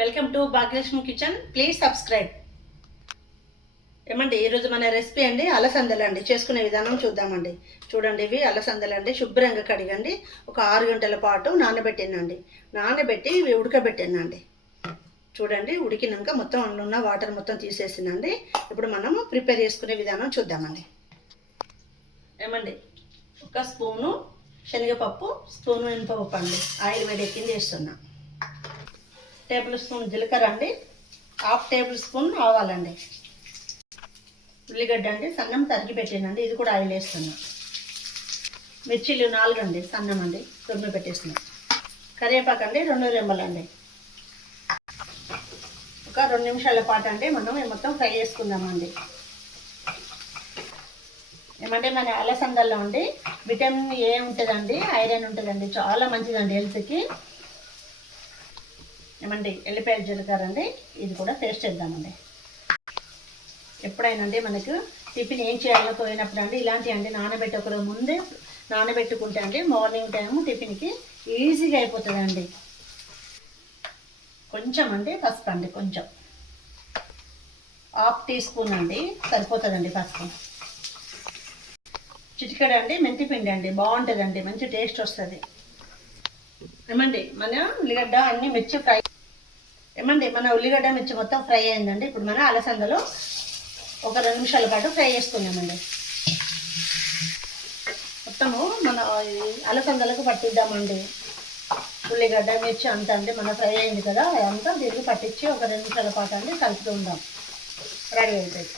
Welcome to Bhagyalakshmi kitchen. Please subscribe. ఏమండి ఈరోజు మన రెసిపీ అండి అలసందలు అండి. చేసుకునే విధానం చూద్దామండి. చూడండి, ఇవి అలసందలు అండి. శుభ్రంగా కడిగండి ఒక 6 గంటల పాటు నానబెట్టినండి. నానబెట్టి ఇవి ఉడకబెట్టినండి. చూడండి, ఉడికినాక మొత్తం అందులో ఉన్న వాటర్ మొత్తం తీసేసినండి. ఇప్పుడు మనము ప్రిపేర్ చేసుకునే విధానం చూద్దామండి. ఏమండి, ఒక స్పూను శనగపప్పు, స్పూను మినపప్పు అండి. ఆయిల్ వేడెక్కింది వేస్తున్నా. టేబుల్ స్పూన్ జీలకర్ర అండి. హాఫ్ టేబుల్ స్పూన్ ఆవాలండి. ఉల్లిగడ్డ అండి సన్నం తరిగి పెట్టినండి. ఇది కూడా ఆయిల్ వేస్తున్నా. మిర్చీలు 4 అండి, సన్నం అండి, తురిమి పెట్టేస్తున్నా. కరివేపాకు అండి 2 రెమ్మలండి. ఒక 2 నిమిషాల పాటు అండి మనం మొత్తం ఫ్రై చేసుకుందామండి. ఏమంటే మన అలసందల్లో ఉండి విటమిన్ ఏ ఉంటుందండి, ఐరన్ ఉంటుందండి, చాలా మంచిదండి హెల్త్కి. ఏమండి ఎల్లిపాయలు జీలకర్ర అండి, ఇది కూడా పేస్ట్ చేద్దామండి. ఎప్పుడైనా అండి మనకు టిఫిన్ ఏం చేయాలో పోయినప్పుడు అండి ఇలాంటివి అండి నానబెట్టి ఒకరోజు ముందే నానబెట్టుకుంటే అండి మార్నింగ్ టైము టిఫిన్కి ఈజీగా అయిపోతుందండి. కొంచెం అండి పసుపు అండి, కొంచెం హాఫ్ టీ స్పూన్ అండి సరిపోతుందండి పసుపు. చిటికెడు అండి మెంతిపిండి అండి, బాగుంటుందండి, మంచి టేస్ట్ వస్తుంది. ఏమండి మన ఉల్లిగడ్డ అన్ని మిర్చి ఫ్రై ఏమండి మన ఉల్లిగడ్డ మిర్చి మొత్తం ఫ్రై అయిందండి. ఇప్పుడు మన అలసందలో ఒక 2 నిమిషాల పాటు ఫ్రై చేసుకున్నామండి. మొత్తము మన అలసందలకు పట్టిద్దామండి. ఉల్లిగడ్డ మిర్చి అంతా అండి మన ఫ్రై అయింది కదా, అంతా దీనికి పట్టించి ఒక 2 నిమిషాల పాటు అండి కలుపుతూ ఉందాం. రెడీ అవుతుంది.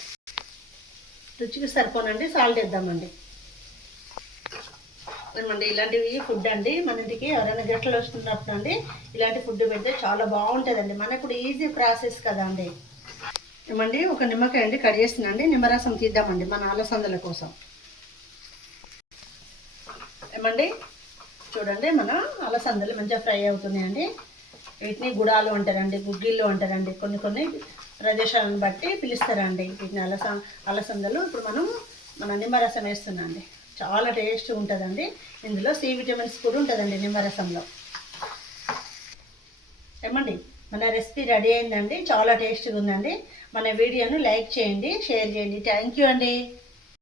రుచికి సరిపోనండి సాల్ట్ వేద్దామండి. ఏమండి ఇలాంటివి ఫుడ్ అండి మన ఇంటికి ఎవరైనా గెస్ట్లు వస్తున్నప్పుడు అండి ఇలాంటి ఫుడ్ పెడితే చాలా బాగుంటుందండి. మనకు కూడా ఈజీ ప్రాసెస్ కదా అండి. ఏమండి ఒక నిమ్మకాయ అండి కట్ చేస్తున్నాండి. నిమ్మరసం తీద్దామండి మన అలసందల కోసం. ఏమండి చూడండి, మన అలసందలు మంచిగా ఫ్రై అవుతున్నాయండి. వీటిని గుడాలు అంటారండి, గుగ్గిళ్ళు అంటారండి, కొన్ని ప్రదేశాలను బట్టి పిలుస్తారండి వీటిని అలసందలు. ఇప్పుడు మన నిమ్మరసం వేస్తున్నాం అండి. చాలా టేస్ట్ ఉంటుందండి. ఇందులో సి విటమిన్స్ కూడా ఉంటుందండి నిమ్మరసంలో. ఏమండి మన రెసిపీ రెడీ అయిందండి. చాలా టేస్ట్గా ఉందండి. మన వీడియోను లైక్ చేయండి, షేర్ చేయండి. థ్యాంక్ యూ అండి.